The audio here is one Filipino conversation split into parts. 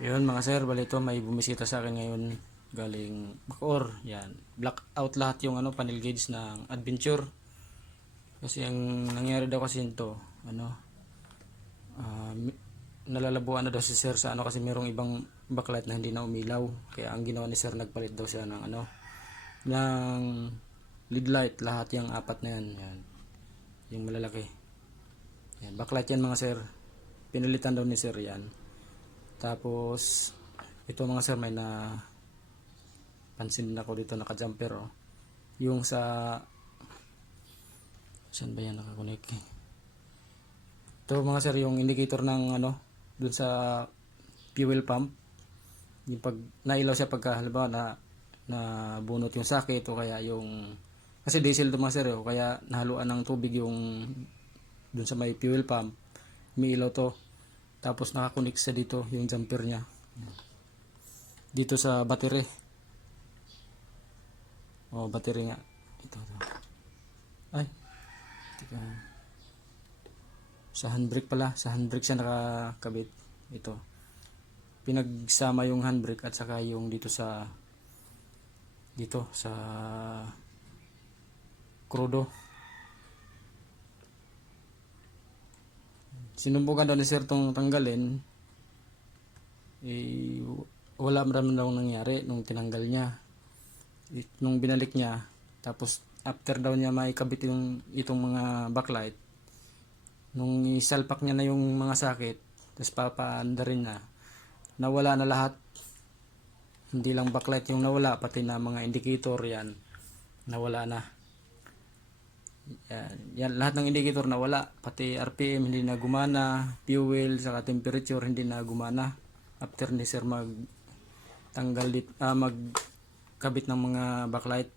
Yun mga sir, bali ito may bumisita sa akin ngayon galing Bacoor. Yan. Blackout lahat yung panel gauge ng Adventure. Kasi ang nangyari daw kasi nito, ah, mi- nalalabuan na daw si sir sa kasi merong ibang backlight na hindi na umilaw. Kaya ang ginawa ni sir, nagpalit daw siya ng ng lead light, lahat yung apat na yan. Yan. Yung malalaki. Yan, backlight yan mga sir. Pinalitan daw ni sir yan. Tapos ito mga sir, may na pansin ako dito naka-jumper yung sa saan ba yan nakakunik. Ito mga sir, yung indicator ng dun sa fuel pump, yung pag nailaw siya pagka halimbawa na bunot yung sakit o kaya yung kasi diesel to mga sir kaya nahaluan ng tubig yung dun sa may fuel pump, umiilaw to. Tapos nakakunik sa dito yung jumper niya dito sa battery. Battery nga. Ito. Ay. Tika. Sa handbrake pala. Sa handbrake siya nakakabit. Ito. Pinagsama yung handbrake at saka yung dito sa krudo. Sinubukan daw ni sir tong tanggalin. Wala maraming daw nangyari nung tinanggal niya. Nung binalik niya, tapos after daw niya maikabit itong mga backlight, nung isalpak niya na yung mga sakit, tapos papaanda rin na, nawala na lahat. Hindi lang backlight yung nawala, pati na mga indicator yan, nawala na. Yan, lahat ng indicator nawala, pati RPM hindi na gumana, fuel, saka temperature hindi na gumana. After ni sir magkabit ng mga backlight,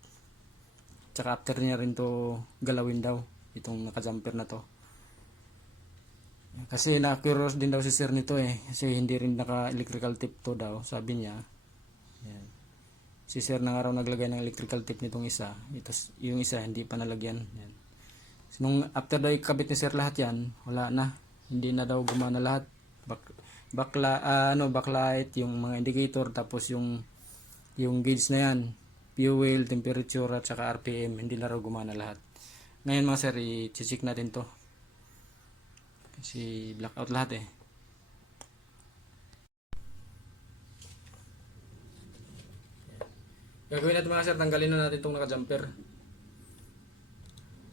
tsaka after niya rin to galawin daw itong naka-jumper na to. Kasi na-curious din daw si sir nito kasi hindi rin naka-electrical tip to daw, sabi niya. Yan. Si sir na nga raw naglagay ng electrical tip nitong isa, yung isa hindi pa nalagyan. Yan. So, nung after daw ikabit ni sir lahat yan, wala na, hindi na daw gumana lahat. Backlight, yung mga indicator, tapos yung gauge na yan, fuel, temperature at saka RPM, hindi na raw gumana lahat. Ngayon mga sir, i-check natin to kasi blackout lahat Gagawin natin mga sir, tanggalin na natin itong naka-jumper.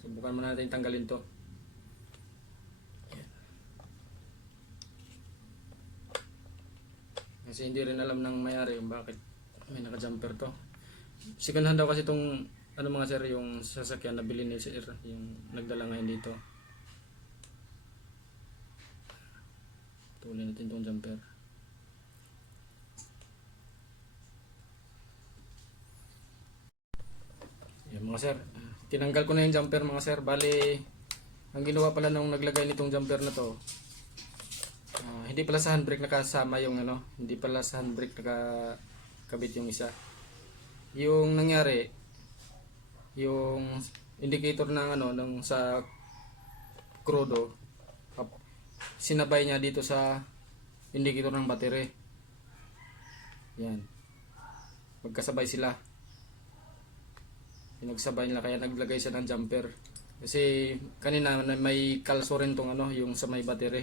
Subukan muna natin tanggalin to. Kasi hindi rin alam ng mayari yung bakit may naka-jumper to. Second hand daw kasi itong mga sir, yung sasakyan na bilhin ni sir, yung nagdala ngayon dito. Tuloy natin itong jumper. Yan mga sir, tinanggal ko na yung jumper mga sir. Bali, ang ginawa pala nung naglagay nitong jumper na to, hindi pala sa handbrake nakasama yung hindi pala sa handbrake nakakabit yung isa. Yung nangyari, yung indicator ng ng sa krudo, sinabay niya dito sa indicator ng battery. Yan. Magkasabay sila. Pinagsabay nila kaya naglagay siya ng jumper. Kasi kanina may kalso rin tong yung sa may battery.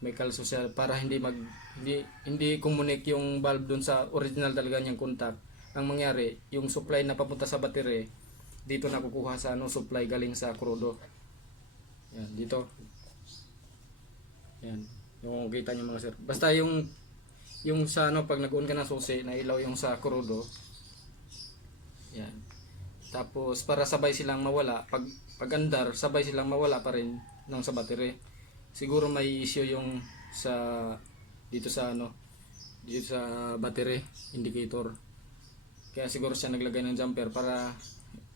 May kalso siya para hindi kumunik yung valve dun sa original talaga niyang contact. Ang mangyari, yung supply na papunta sa battery dito nakukuha sa supply galing sa krudo. Yan, dito. Yan, yung kita niyo mga sir. Basta yung sa pag nag-on ka ng susi, na ilaw yung sa krudo. Yan. Tapos para sabay silang mawala, pag andar, sabay silang mawala pa rin ng sa battery. Siguro may issue yung dito sa battery indicator. Kaya siguro siya naglagay ng jumper para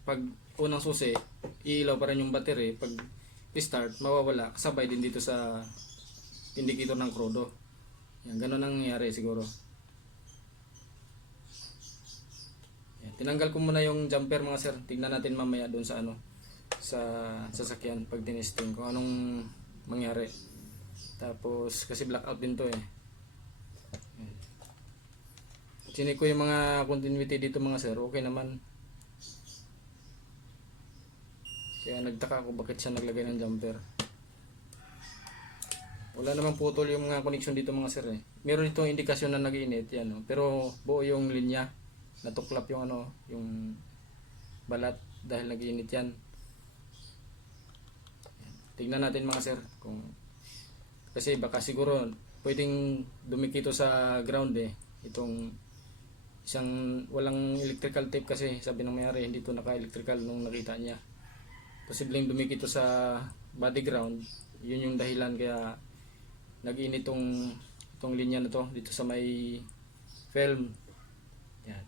pag unang susi, iilaw pa rin yung battery. Pag start, mawawala, kasabay din dito sa indicator ng krudo. Yan, ganun ang nangyari siguro. Yan, tinanggal ko muna yung jumper mga sir. Tignan natin mamaya doon sa sa sasakyan pag tinesting kung anong mangyari. Tapos kasi blackout din to Chinik ko yung mga continuity dito mga sir, okay naman. Kaya nagtaka ako bakit siya naglagay ng jumper. Wala namang putol yung mga connection dito mga sir eh. Meron itong indikasyon na nag-iinit yan, oh. Pero buo yung linya. Natuklap yung ano, yung balat dahil nag-iinit yan. Tignan natin mga sir kung kasi baka siguro pwedeng dumikito sa ground eh. Itong isang walang electrical tape kasi sabi ng may-ari hindi to naka-electrical nung nakita niya. Posibleng dumikito sa body ground. Yun yung dahilan kaya nag-init itong linya na to dito sa may film. Yan.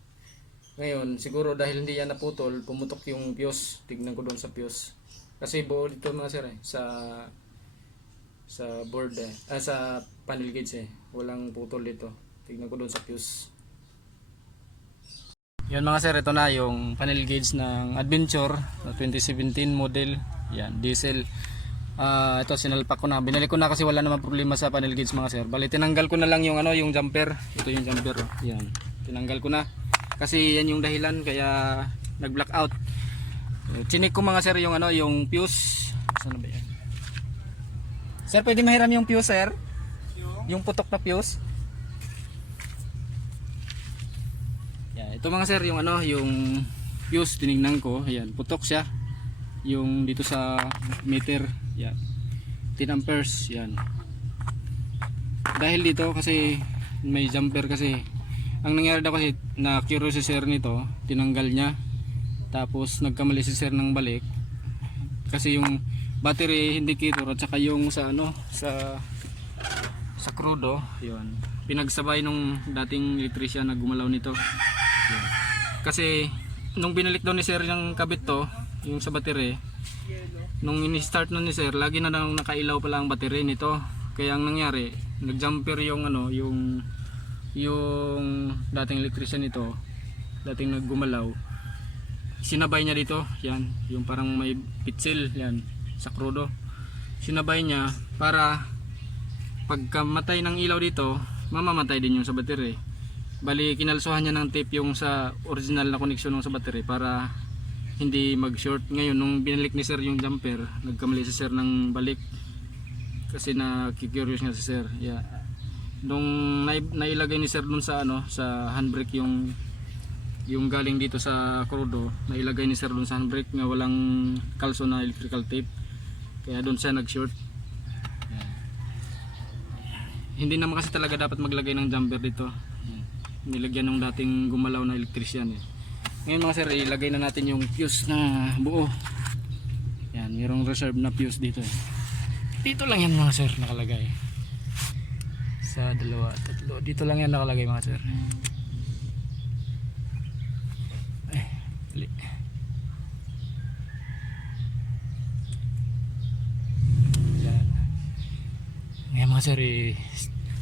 Ngayon, siguro dahil hindi yan naputol, pumutok yung fuse. Tignan ko doon sa fuse. Kasi buo dito mga sir eh, sa board eh, sa panel gauge eh. Walang putol dito. Tignan ko doon sa fuse. Yan mga sir, ito na yung panel gauge ng Adventure na 2017 model. Yan, diesel. Ito sinalpak ko na. Binalik ko na kasi wala naman problema sa panel gauge mga sir. Bali tinanggal ko na lang yung ano, yung jumper. Ito yung jumper. Oh. Yan. Tinanggal ko na. Kasi yan yung dahilan kaya nag-blackout. Chinik ko mga sir yung ano, yung fuse. Saan ba yan? Sir, pwede mahiram yung fuse sir? Yung putok na fuse. Ito mga sir, yung ano, yung fuse tiningnan ko, ayan, putok siya. Yung dito sa meter, yan. 10 amperes, yan. Dahil dito kasi may jumper kasi. Ang nangyari daw kasi na curious si sir nito, tinanggal niya. Tapos nagkamali si sir ng balik. Kasi yung battery indicator at saka yung sa ano, sa crudo, yun. Pinagsabay nung dating electrician na gumalaw nito. Kasi nung binalik daw ni sir yung kabit to, yung sa battery, nung ini-start na ni sir, lagi na nang nakailaw pala ang battery nito. Kaya ang nangyari, nag-jumper yung ano, yung dating electrician nito, dating naggumalaw. Sinabay niya dito, yan, yung parang may pitsil, yan, sa crudo. Sinabay niya para pagkamatay ng ilaw dito, mamamatay din yung sa battery. Bali kinalsuhan niya ng tape yung sa original na connection ng sa battery para hindi mag-short. Ngayon nung binalik ni sir yung jumper, nagkamali si sir ng balik kasi na-curious nga si sir. Yeah. Nung nailagay ni sir dun sa ano, sa handbrake yung galing dito sa crudo, nailagay ni sir dun sa handbrake nga walang kalso na electrical tape. Kaya dun siya nag-short. Yeah. Hindi naman kasi talaga dapat maglagay ng jumper dito. Nilagyan ng dating gumalaw na electrician eh. Ngayon mga sir, ilagay na natin yung fuse na buo. Yan, mayroong reserve na fuse dito eh. Dito lang yan mga sir nakalagay. Sa dalawa, tatlo. Dito lang yan nakalagay mga sir. Dali. Yan. Ngayon mga sir,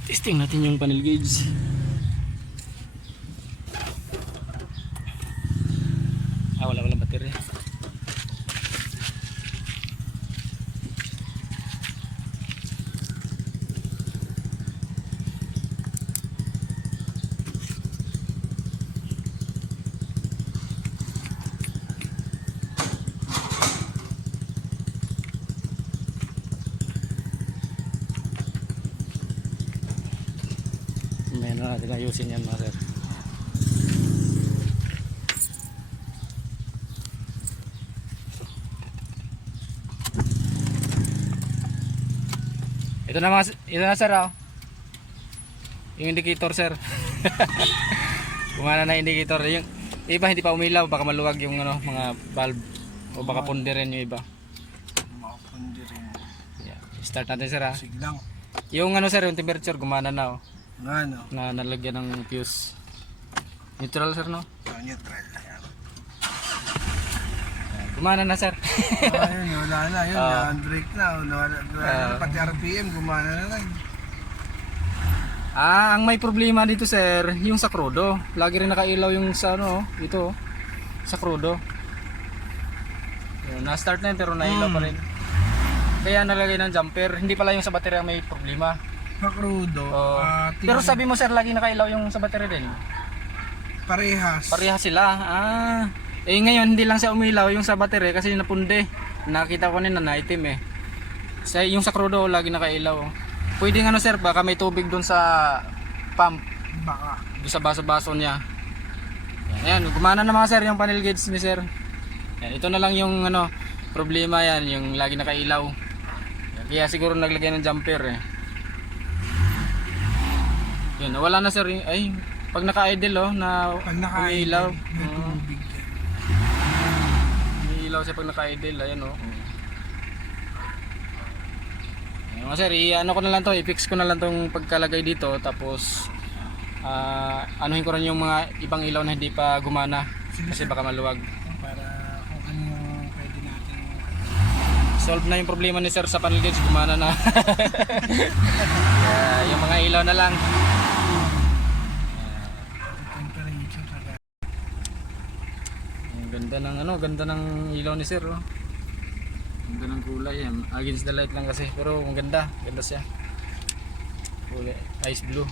testing natin yung panel gauge. Walang battery. Ngayon na natin ayusin yan mga sir. Ito na sir oh. Yung indicator sir. Gumana na indicator. Yung iba hindi pa umilaw, baka maluwag yung ano, mga valve o baka pundirin yung iba. Makapundirin. Yeah. Start natin sir ha. Siglang. Yung ano sir, yung temperature gumana na oh. Ano? Na nalagyan ng fuse. Neutral sir no? Neutral. Gumana na sir. Ayun, wala na. Yun, handbrake na. Wala na. Pati RPM, gumana na lang. Ang may problema dito sir, yung sa crudo. Lagi rin nakailaw yung sa ano, ito, sa crudo. Na-start na yun pero nailaw pa rin. Kaya nalagay ng jumper. Hindi pala yung sa battery ang may problema. Sa crudo. Pero sabi mo sir, lagi nakailaw yung sa battery din. Parehas. Pareha sila. Ngayon hindi lang siya umilaw yung sa battery kasi napunde. Nakita ko nila na itim eh. Yung sa crudo lagi nakailaw. Pwede nga sir, baka may tubig doon sa pump. Baka. Doon sa baso-baso niya. Ayan, gumana na mga sir yung panel gauge ni sir. Ayan, ito na lang yung problema yan, yung lagi nakailaw. Ayan, kaya siguro naglagay ng jumper eh. Yun, wala na sir. Ay, pag naka-idle na Pag umiilaw. may tubig yan. Umiilaw siya pag naka-idle, ayan Ayan, mga sir, ko na lang to, i-fix ko na lang tong pagkalagay dito, tapos anuhin ko rin yung mga ibang ilaw na hindi pa gumana kasi baka maluwag. Para kung ano yung pwede natin. Solve na yung problema ni sir sa panel gauge, gumana na. Yung mga ilaw na lang. Temperature saka. Ang ganda ng ilaw ni sir Ang ganda ng kulay yan. Against the light lang kasi, pero ang ganda siya. Kulay ice blue.